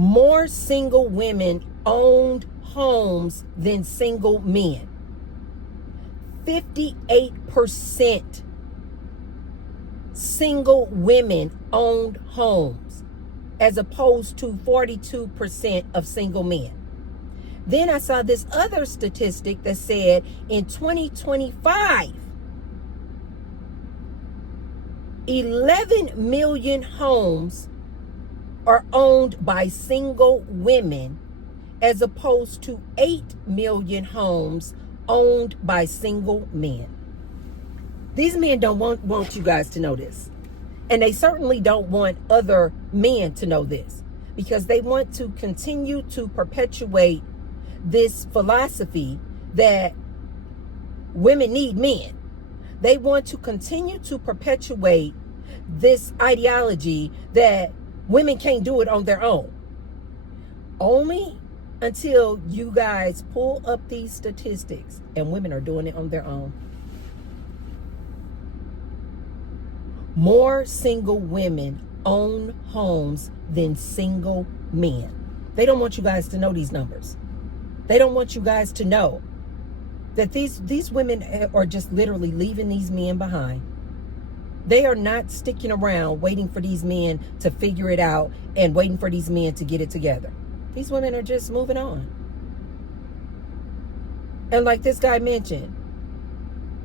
More single women owned homes than single men. 58% single women owned homes, as opposed to 42% of single men. Then I saw this other statistic that said in 2025, 11 million homes are owned by single women, as opposed to 8 million homes owned by single men. These men don't want you guys to know this. And they certainly don't want other men to know this, because they want to continue to perpetuate this philosophy that women need men. They want to continue to perpetuate this ideology that women can't do it on their own. Only until you guys pull up these statistics and women are doing it on their own. More single women own homes than single men. They don't want you guys to know these numbers. They don't want you guys to know that these women are just literally leaving these men behind. They are not sticking around waiting for these men to figure it out and waiting for these men to get it together. These women are just moving on. And like this guy mentioned,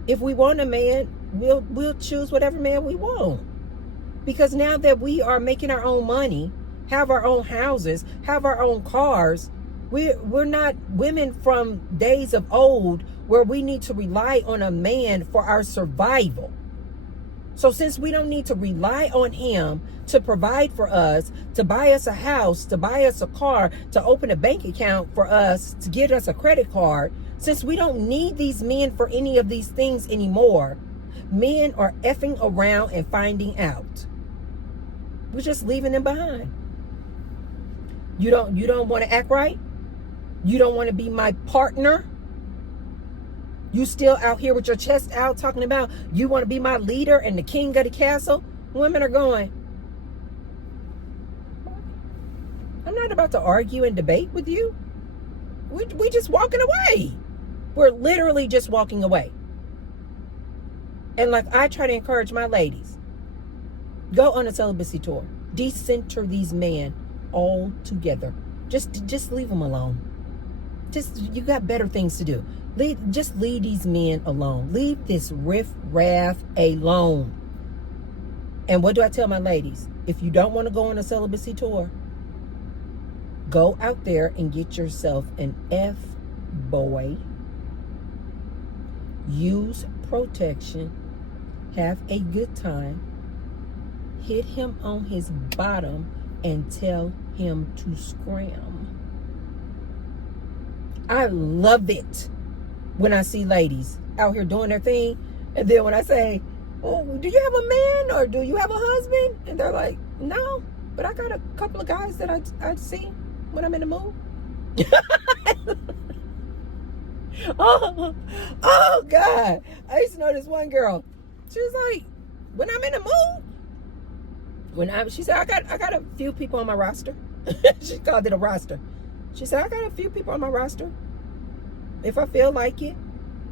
if we want a man, we'll choose whatever man we want. Because now that we are making our own money, have our own houses, have our own cars, we're not women from days of old where we need to rely on a man for our survival. So since we don't need to rely on him to provide for us, to buy us a house, to buy us a car, to open a bank account for us, to get us a credit card, since we don't need these men for any of these things anymore, men are effing around and finding out. We're just leaving them behind. You don't want to act right? You don't want to be my partner? You still out here with your chest out talking about you want to be my leader and the king of the castle? Women are going, I'm not about to argue and debate with you. We're just walking away. We're literally just walking away. And like I try to encourage my ladies, go on a celibacy tour. Decenter these men all together. Just leave them alone. You got better things to do. Just leave these men alone. Leave this riff-raff alone. And what do I tell my ladies? If you don't want to go on a celibacy tour, go out there and get yourself an F-boy. Use protection. Have a good time. Hit him on his bottom and tell him to scram. I love it when I see ladies out here doing their thing, and then when I say, oh, do you have a man or do you have a husband? And they're like, no, but I got a couple of guys that I see when I'm in the mood. oh God. I used to know this one girl. She was like, when I'm in the mood, she said, I got a few people on my roster. She called it a roster. She said, I got a few people on my roster. If I feel like it,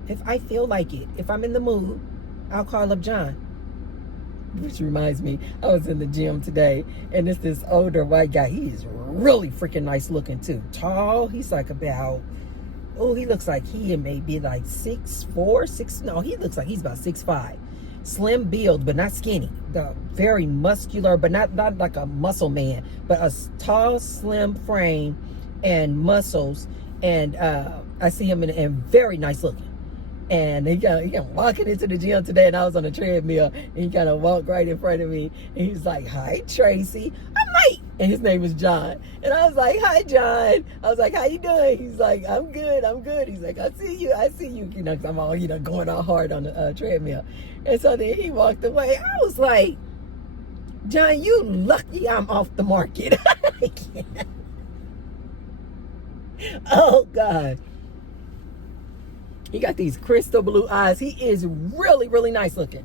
if I'm in the mood, I'll call up John. Which reminds me, I was in the gym today, and it's this older white guy. He's really freaking nice looking too. Tall. He's like he looks like he may be like 6'4", he looks like he's about 6'5". Slim build, but not skinny. Very muscular, but not like a muscle man, but a tall, slim frame and muscles. And I see him and very nice looking. And he got walking into the gym today, and I was on a treadmill, and he kind of walked right in front of me, and he's like, hi, Tracy. I'm like, and his name was John. And I was like, hi, John. I was like, how you doing? He's like, I'm good. He's like, I see you, because I'm all, going all hard on the treadmill. And so then he walked away. I was like, John, you lucky I'm off the market. I can't. Oh, God. He got these crystal blue eyes. He is really, really nice looking.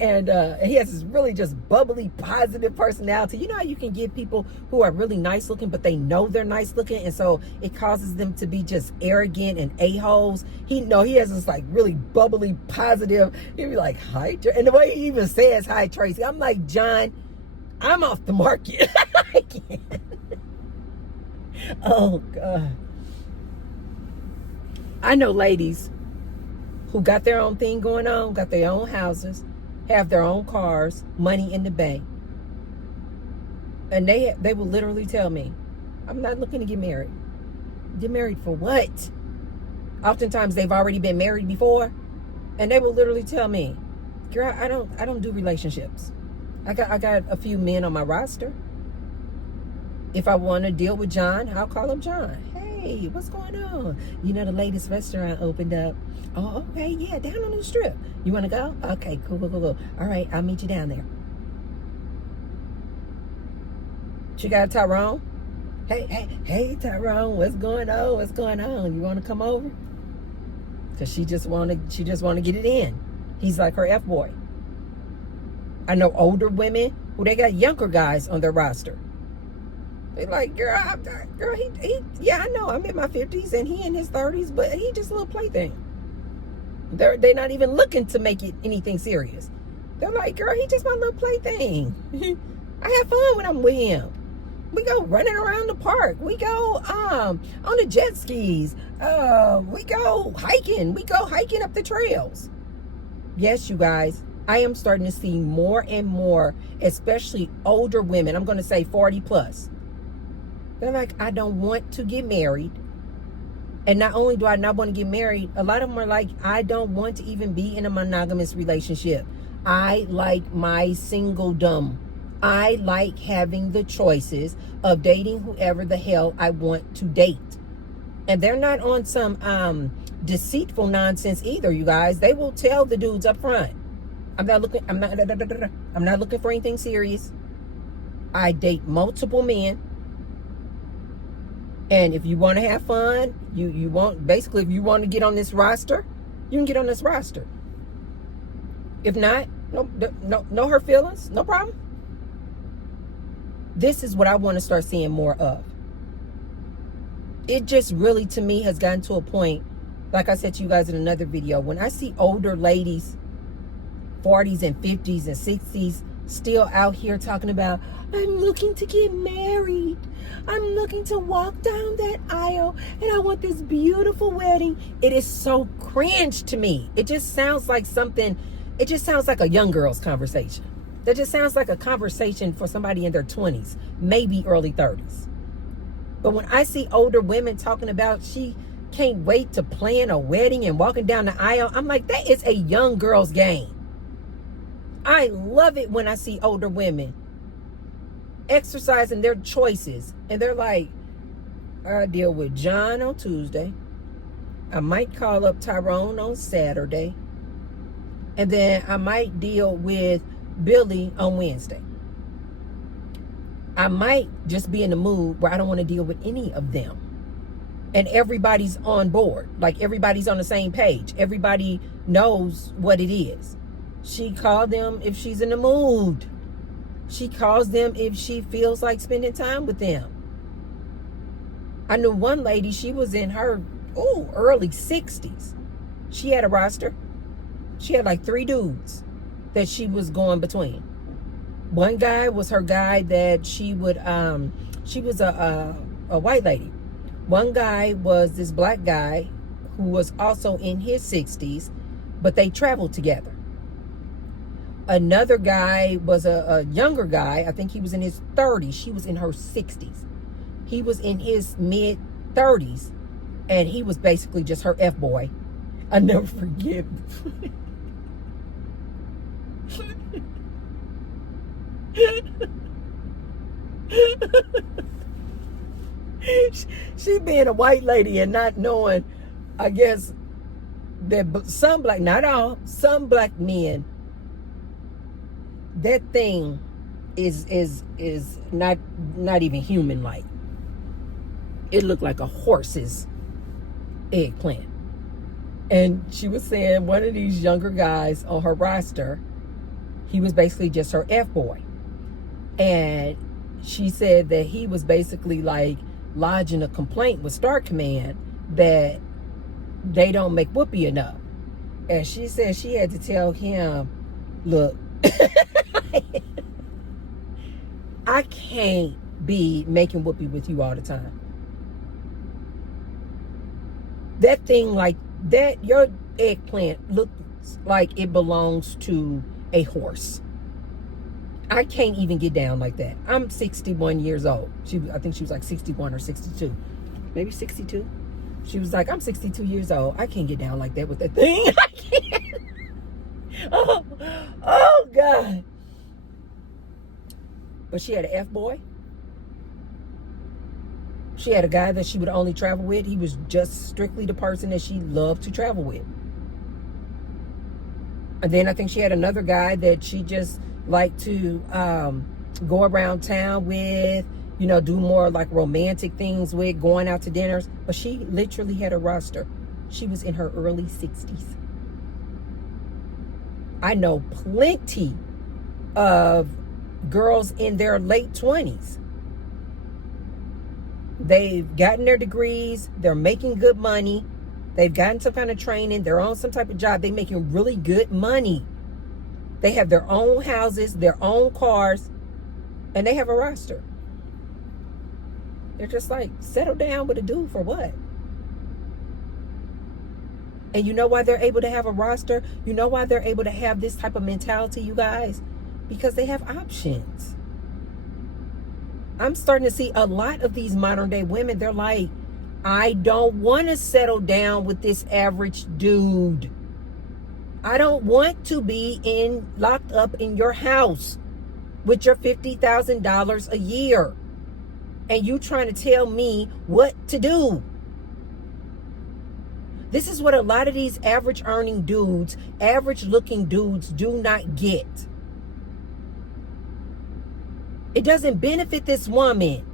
And he has this really just bubbly, positive personality. You know how you can get people who are really nice looking, but they know they're nice looking, and so it causes them to be just arrogant and a-holes. He has this like really bubbly, positive. He'd be like, "Hi," and the way he even says "Hi, Tracy," I'm like, John, I'm off the market. I can't. Oh God. I know ladies who got their own thing going on, got their own houses, have their own cars, money in the bank. And they will literally tell me, I'm not looking to get married. Get married for what? Oftentimes they've already been married before, and they will literally tell me, girl, I don't do relationships. I got a few men on my roster. If I want to deal with John, I'll call him John. Hey, what's going on? You know, the latest restaurant opened up. Oh, okay, yeah, down on the strip. You want to go? Okay, cool. All right, I'll meet you down there. She got Tyrone. Hey, Tyrone, what's going on? You want to come over? Because she just want to get it in. He's like her F-boy. I know older women who they got younger guys on their roster. They're like, girl, yeah, I know, I'm in my 50s and he in his 30s, but he just a little plaything. They're not even looking to make it anything serious. They're like, girl, he just my little plaything. I have fun when I'm with him. We go running around the park. We go on the jet skis. We go hiking. We go hiking up the trails. Yes, you guys, I am starting to see more and more, especially older women. I'm going to say 40 plus. They're like, I don't want to get married. And not only do I not want to get married, a lot of them are like, I don't want to even be in a monogamous relationship. I like my singledom. I like having the choices of dating whoever the hell I want to date. And they're not on some deceitful nonsense either, you guys. They will tell the dudes up front, I'm not looking for anything serious. I date multiple men. And if you want to have fun, you want, basically, if you want to get on this roster, you can get on this roster. If not, no hurt feelings, no problem. This is what I want to start seeing more of. It just really, to me, has gotten to a point, like I said to you guys in another video, when I see older ladies, 40s and 50s and 60s, still out here talking about, I'm looking to get married. I'm looking to walk down that aisle and I want this beautiful wedding. It is so cringe to me. It just sounds like something, it just sounds like a young girl's conversation. That just sounds like a conversation for somebody in their 20s, maybe early 30s. But when I see older women talking about she can't wait to plan a wedding and walking down the aisle, I'm like, that is a young girl's game. I love it when I see older women exercising their choices. And they're like, I deal with John on Tuesday. I might call up Tyrone on Saturday. And then I might deal with Billy on Wednesday. I might just be in the mood where I don't want to deal with any of them. And everybody's on board. Like everybody's on the same page. Everybody knows what it is. She called them if she's in the mood. She calls them if she feels like spending time with them. I knew one lady, she was in her early 60s. She had a roster. She had like 3 dudes that she was going between. One guy was her guy that she would, she was a white lady. One guy was this black guy who was also in his 60s, but they traveled together. Another guy was a younger guy. I think he was in his 30s. She was in her 60s. He was in his mid 30s, and he was basically just her F-boy. I never forget. She being a white lady and not knowing, I guess, that some black, not all, some black men, that thing is not even human like. It looked like a horse's eggplant. And she was saying one of these younger guys on her roster, He was basically just her F-boy. And she said that he was basically like lodging a complaint with Star Command that they don't make Whoopi enough. And she said she had to tell him, look, I can't be making Whoopi with you all the time. That thing like that, your eggplant looks like it belongs to a horse. I can't even get down like that. I'm 61 years old. I think she was like 61 or 62. Maybe 62. She was like, I'm 62 years old. I can't get down like that with that thing. I can't. Oh, God. But she had an F-boy. She had a guy that she would only travel with. He was just strictly the person that she loved to travel with. And then I think she had another guy that she just liked to go around town with, you know, do more like romantic things with, going out to dinners. But she literally had a roster. She was in her early 60s. I know plenty of girls in their late 20s. They've gotten their degrees. They're making good money. They've gotten some kind of training. They're on some type of job. They're making really good money. They have their own houses, their own cars, and they have a roster. They're just like, settle down with a dude for what? And you know why they're able to have a roster? You know why they're able to have this type of mentality, you guys? Because they have options. I'm starting to see a lot of these modern day women. They're like, I don't want to settle down with this average dude. I don't want to be locked up in your house with your $50,000 a year. And you trying to tell me what to do. This is what a lot of these average earning dudes, average looking dudes do not get. It doesn't benefit this woman.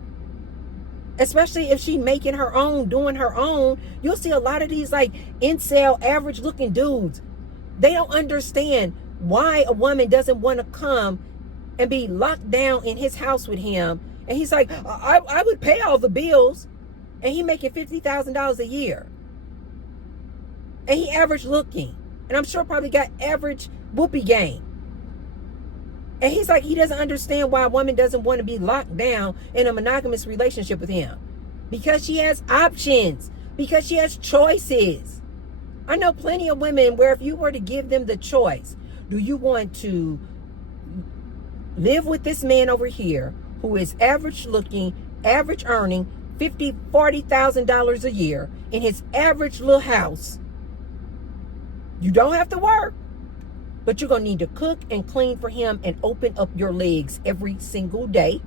Especially if she making her own, doing her own. You'll see a lot of these like incel average looking dudes. They don't understand why a woman doesn't want to come and be locked down in his house with him. And he's like, I would pay all the bills. And he making $50,000 a year. And he average looking. And I'm sure probably got average Whoopi game. And he's like, he doesn't understand why a woman doesn't want to be locked down in a monogamous relationship with him. Because she has options. Because she has choices. I know plenty of women where if you were to give them the choice, do you want to live with this man over here who is average looking, average earning, $50,000, $40,000 a year in his average little house? You don't have to work. But you're going to need to cook and clean for him and open up your legs every single day.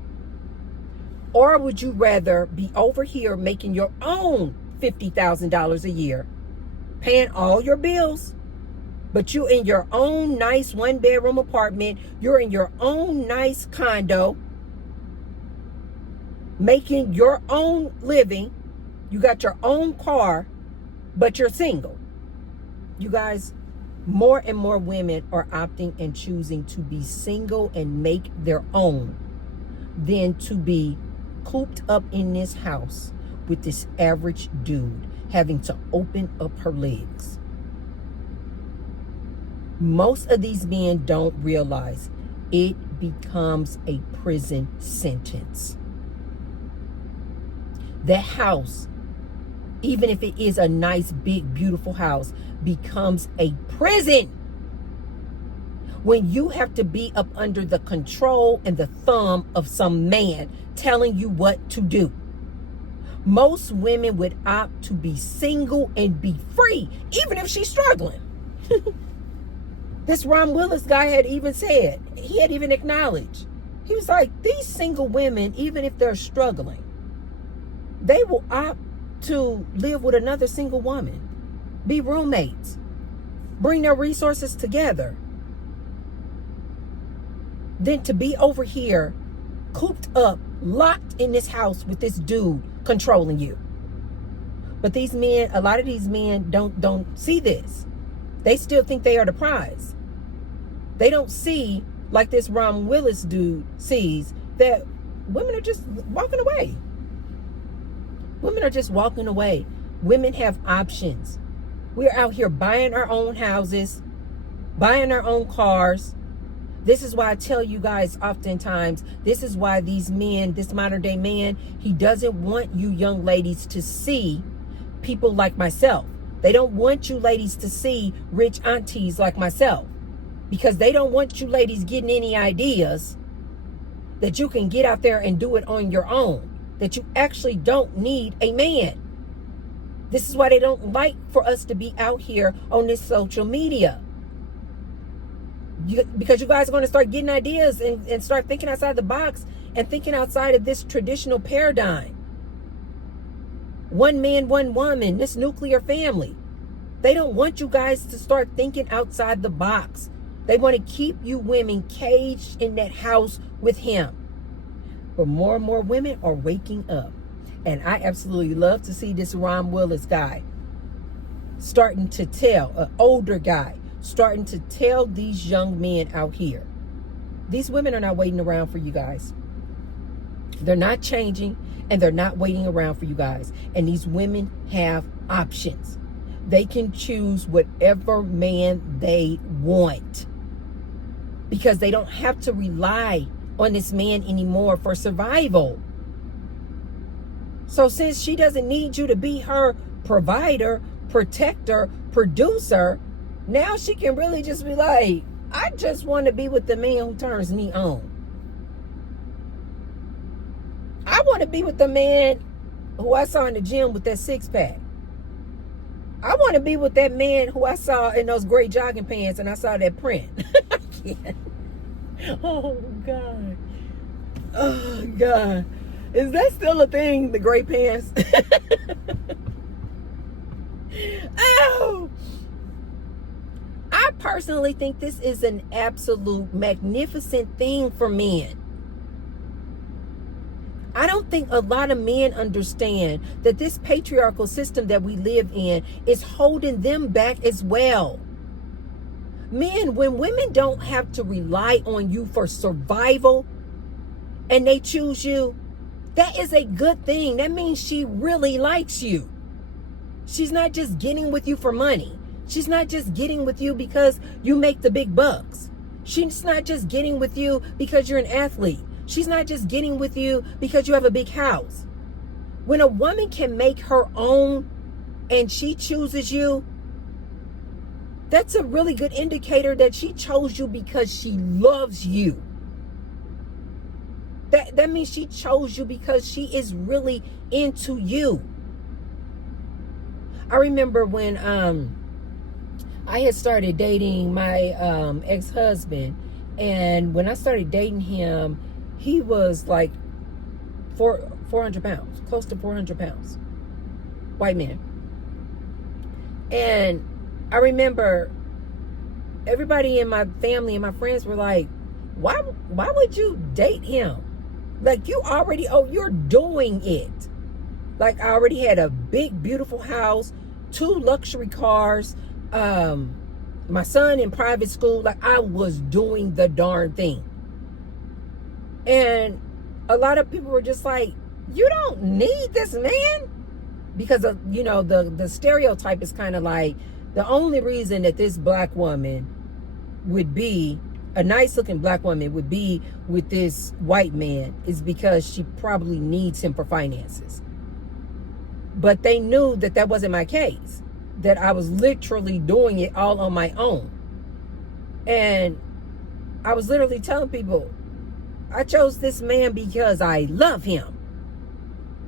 Or would you rather be over here making your own $50,000 a year, paying all your bills, but you in your own nice one-bedroom apartment, you're in your own nice condo, making your own living, you got your own car, but you're single? You guys, more and more women are opting and choosing to be single and make their own than to be cooped up in this house with this average dude having to open up her legs. Most of these men don't realize it becomes a prison sentence. The house, even if it is a nice, big, beautiful house, becomes a prison when you have to be up under the control and the thumb of some man telling you what to do. Most women would opt to be single and be free, even if she's struggling. This Ron Willis guy had even said, he had even acknowledged, he was like, these single women, even if they're struggling, they will opt to live with another single woman, be roommates, bring their resources together, than to be over here cooped up, locked in this house with this dude controlling you. But these men, a lot of these men don't see this. They still think they are the prize. They don't see like this Ron Willis dude sees, that women are just walking away. Women are just walking away. Women have options. We're out here buying our own houses, buying our own cars. This is why I tell you guys oftentimes, this is why these men, this modern day man, he doesn't want you young ladies to see people like myself. They don't want you ladies to see rich aunties like myself, because they don't want you ladies getting any ideas that you can get out there and do it on your own, that you actually don't need a man. This is why they don't like for us to be out here on this social media. Because you guys are going to start getting ideas and start thinking outside the box and thinking outside of this traditional paradigm. One man, one woman, this nuclear family. They don't want you guys to start thinking outside the box. They want to keep you women caged in that house with him. But more and more women are waking up. And I absolutely love to see this Ron Willis guy starting to tell, an older guy, starting to tell these young men out here, these women are not waiting around for you guys. They're not changing, and they're not waiting around for you guys. And these women have options. They can choose whatever man they want, because they don't have to rely on this man anymore for survival. So since she doesn't need you to be her provider, protector, producer, now she can really just be like, I just want to be with the man who turns me on. I want to be with the man who I saw in the gym with that six-pack. I want to be with that man who I saw in those gray jogging pants and I saw that print. I can't. Oh, God. Oh, God. Is that still a thing, the gray pants? Oh! I personally think this is an absolute magnificent thing for men. I don't think a lot of men understand that this patriarchal system that we live in is holding them back as well. Men, when women don't have to rely on you for survival and they choose you, that is a good thing. That means she really likes you. She's not just getting with you for money. She's not just getting with you because you make the big bucks. She's not just getting with you because you're an athlete. She's not just getting with you because you have a big house. When a woman can make her own and she chooses you, that's a really good indicator that she chose you because she loves you. That means she chose you because she is really into you. I remember when I had started dating my ex-husband, and when I started dating him, he was like 400 pounds, close to 400 pounds, white man. And I remember everybody in my family and my friends were like, why would you date him? Like, you already, you're doing it. Like, I already had a big, beautiful house, 2 luxury cars, my son in private school. Like, I was doing the darn thing. And a lot of people were just like, you don't need this man. Because of, the stereotype is kind of like, the only reason that this black woman would be, a nice looking black woman would be with this white man, is because she probably needs him for finances. But they knew that that wasn't my case, that I was literally doing it all on my own. And I was literally telling people, I chose this man because I love him.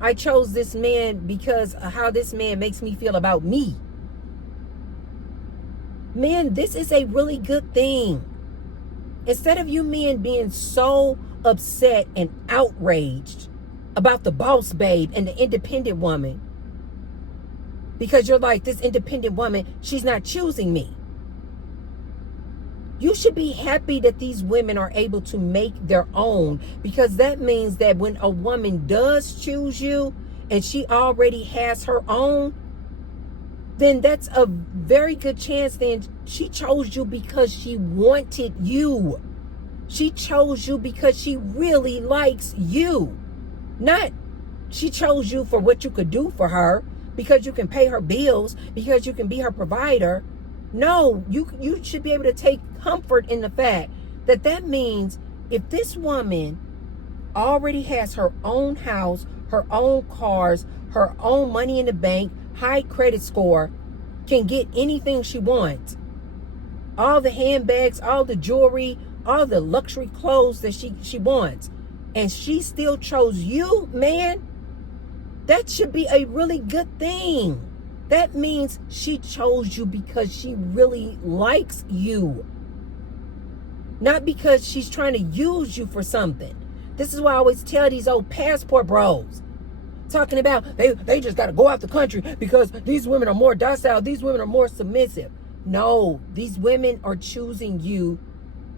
I chose this man because of how this man makes me feel about me. Man, this is a really good thing. Instead of you men being so upset and outraged about the boss babe and the independent woman, because you're like, this independent woman, she's not choosing me. You should be happy that these women are able to make their own, because that means that when a woman does choose you and she already has her own, then that's a very good chance then she chose you because she wanted you. She chose you because she really likes you. Not she chose you for what you could do for her, because you can pay her bills, because you can be her provider. No, you should be able to take comfort in the fact that that means if this woman already has her own house, her own cars, her own money in the bank, high credit score, can get anything she wants. All the handbags, all the jewelry, all the luxury clothes that she wants. And she still chose you, man. That should be a really good thing. That means she chose you because she really likes you. Not because she's trying to use you for something. This is why I always tell these old passport bros, talking about they just got to go out the country because these women are more docile, these women are more submissive. No, these women are choosing you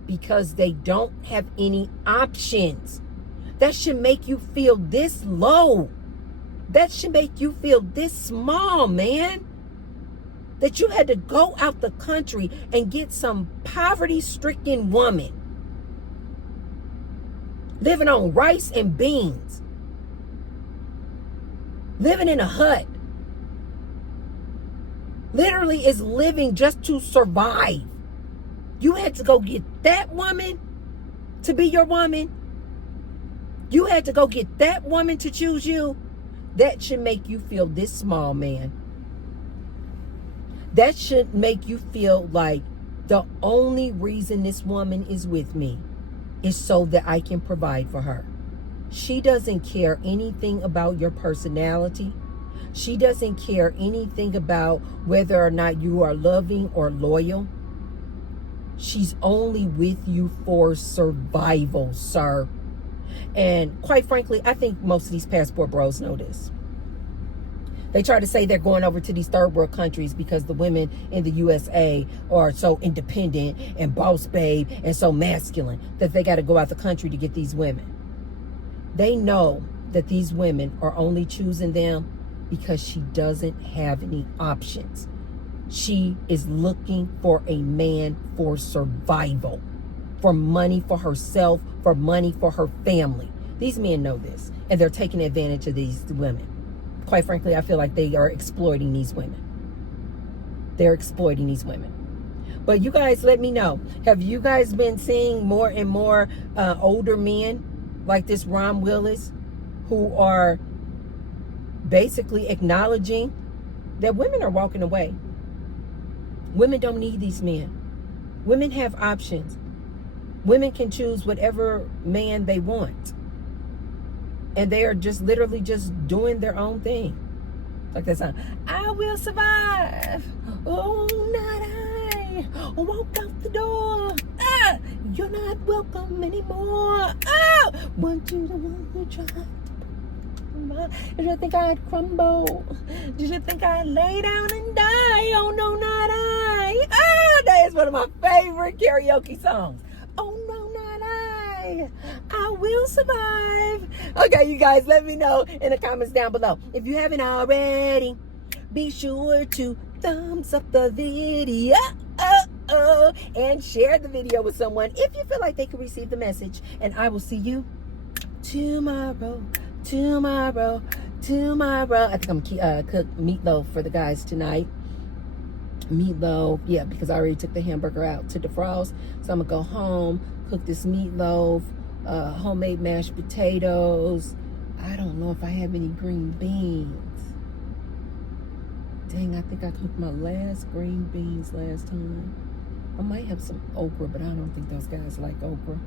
because they don't have any options. That should make you feel this low. That should make you feel this small, man. That you had to go out the country and get some poverty-stricken woman living on rice and beans, living in a hut, literally is living just to survive. You had to go get that woman to be your woman. You had to go get that woman to choose you. That should make you feel this small, man. That should make you feel like the only reason this woman is with me is so that I can provide for her. She doesn't care anything about your personality. She doesn't care anything about whether or not you are loving or loyal. She's only with you for survival, sir. And quite frankly, I think most of these passport bros know this. They try to say they're going over to these third world countries because the women in the USA are so independent and boss babe and so masculine that they got to go out the country to get these women. They know that these women are only choosing them because she doesn't have any options. She is looking for a man for survival, for money for herself, for money for her family. These men know this, and they're taking advantage of these women. Quite frankly, I feel like they are exploiting these women. They're exploiting these women. But you guys, let me know. Have you guys been seeing more and more older men like this Ron Willis who are basically acknowledging that women are walking away? Women don't need these men. Women have options. Women can choose whatever man they want. And they are just literally just doing their own thing. Like that song. I will survive. Oh, not I. Walk out the door. Ah, you're not welcome anymore. Ah, want you to want to try. Did you think I'd crumble? Did you think I'd lay down and die? Oh, no, not I. Ah, that is one of my favorite karaoke songs. Oh, no, not I. I will survive. Okay, you guys, let me know in the comments down below. If you haven't already, be sure to thumbs up the video and share the video with someone if you feel like they could receive the message. And I will see you tomorrow. I think I'm cook meatloaf for the guys tonight. Meatloaf, yeah, because I already took the hamburger out to defrost. So I'm gonna go home, cook this meatloaf, homemade mashed potatoes. I don't know if I have any green beans. Dang, I think I cooked my last green beans last time. I might have some okra, but I don't think those guys like okra.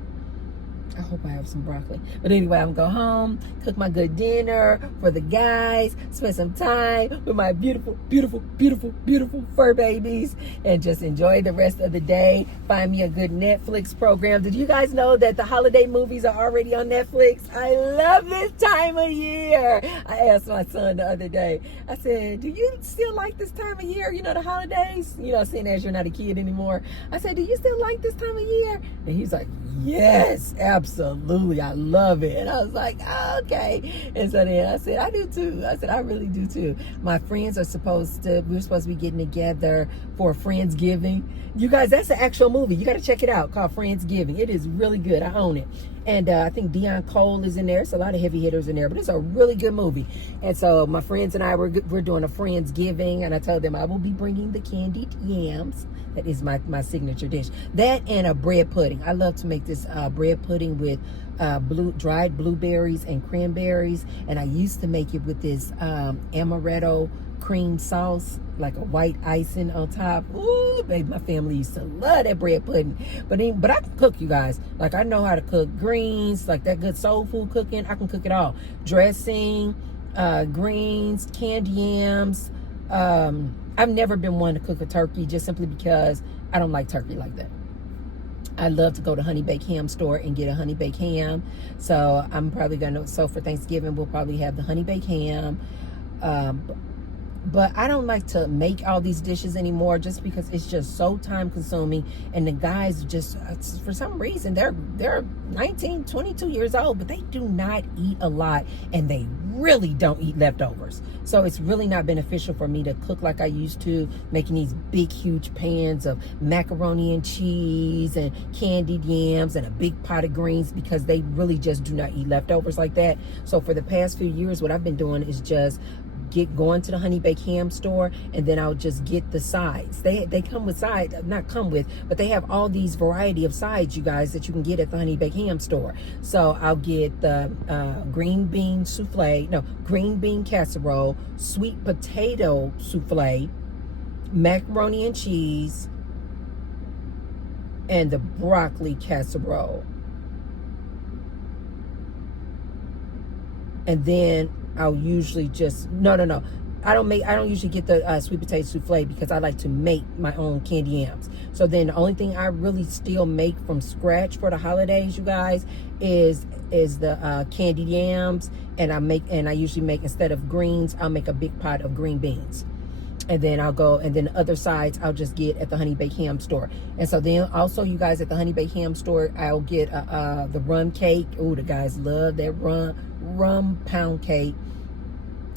I hope I have some broccoli. But anyway, I'm going to go home, cook my good dinner for the guys, spend some time with my beautiful, beautiful, beautiful, beautiful fur babies, and just enjoy the rest of the day. Find me a good Netflix program. Did you guys know that the holiday movies are already on Netflix? I love this time of year. I asked my son the other day, I said, do you still like this time of year? You know, the holidays? You know, seeing as you're not a kid anymore. I said, do you still like this time of year? And he's like, Yes, absolutely. I love it. And I was like, oh, okay. And so then I said, I do too. I said, I really do too. My friends we're supposed to be getting together for Friendsgiving. You guys, that's an actual movie. You got to check it out called Friendsgiving. It is really good. I own it. And I think Dion Cole is in there. It's a lot of heavy hitters in there, but it's a really good movie. And so my friends and I, we're doing a Friendsgiving, and I told them I will be bringing the candied yams. That is my signature dish. That and a bread pudding. I love to make this bread pudding with dried blueberries and cranberries. And I used to make it with this amaretto cream sauce, like a white icing on top. Ooh, baby, my family used to love that bread pudding. But I can cook, you guys. Like, I know how to cook greens, like that good soul food cooking. I can cook it all. Dressing, greens, candy yams. I've never been one to cook a turkey just simply because I don't like turkey like that. I love to go to Honey Baked Ham store and get a Honey Baked Ham. So I'm probably so for Thanksgiving, we'll probably have the Honey Baked Ham. But I don't like to make all these dishes anymore just because it's just so time consuming. And the guys just, for some reason, they're 19, 22 years old, but they do not eat a lot, and they really don't eat leftovers. So it's really not beneficial for me to cook like I used to, making these big, huge pans of macaroni and cheese and candied yams and a big pot of greens, because they really just do not eat leftovers like that. So for the past few years, what I've been doing is just going to the Honey Baked Ham store, and then I'll just get the sides. They come with sides, not come with, but they have all these variety of sides, you guys, that you can get at the Honey Baked Ham store. So I'll get the green bean casserole, sweet potato souffle, macaroni and cheese, and the broccoli casserole. And then I'll usually just I don't usually get the sweet potato souffle because I like to make my own candy yams. So then the only thing I really still make from scratch for the holidays, you guys, is the candied yams. And I usually make, instead of greens, I'll make a big pot of green beans. And then the other sides I'll just get at the Honey Baked Ham store. And so then also, you guys, at the Honey Baked Ham store, I'll get the rum cake. Oh, the guys love that rum pound cake.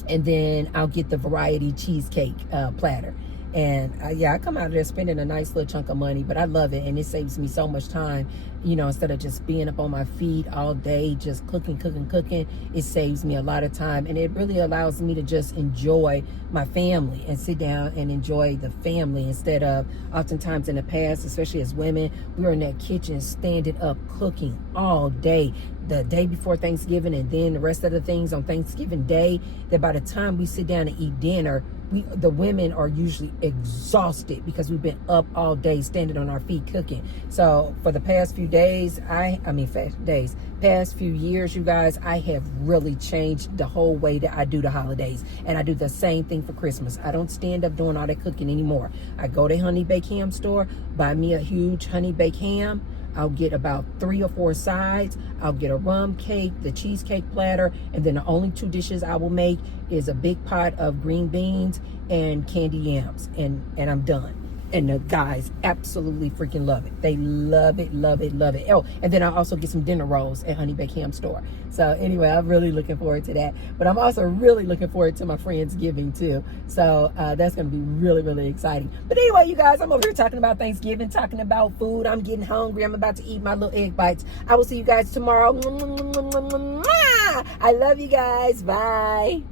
And then I'll get the variety cheesecake platter. And I come out of there spending a nice little chunk of money, but I love it, and it saves me so much time. Instead of just being up on my feet all day, just cooking, it saves me a lot of time. And it really allows me to just enjoy my family and sit down and enjoy the family, instead of, oftentimes in the past, especially as women, we were in that kitchen standing up cooking all day, the day before Thanksgiving, and then the rest of the things on Thanksgiving Day, that by the time we sit down and eat dinner, the women are usually exhausted because we've been up all day standing on our feet cooking. So for the past few past few years, you guys, I have really changed the whole way that I do the holidays. And I do the same thing for Christmas. I don't stand up doing all that cooking anymore. I go to Honey Baked Ham store, buy me a huge Honey Baked Ham. I'll get about 3 or 4 sides. I'll get a rum cake, the cheesecake platter, and then the only 2 dishes I will make is a big pot of green beans and candy yams, and I'm done. And the guys absolutely freaking love it. They love it, love it, love it. Oh, and then I'll also get some dinner rolls at Honey Baked Ham store. So anyway, I'm really looking forward to that. But I'm also really looking forward to my Friendsgiving too. So that's going to be really, really exciting. But anyway, you guys, I'm over here talking about Thanksgiving, talking about food. I'm getting hungry. I'm about to eat my little egg bites. I will see you guys tomorrow. I love you guys. Bye.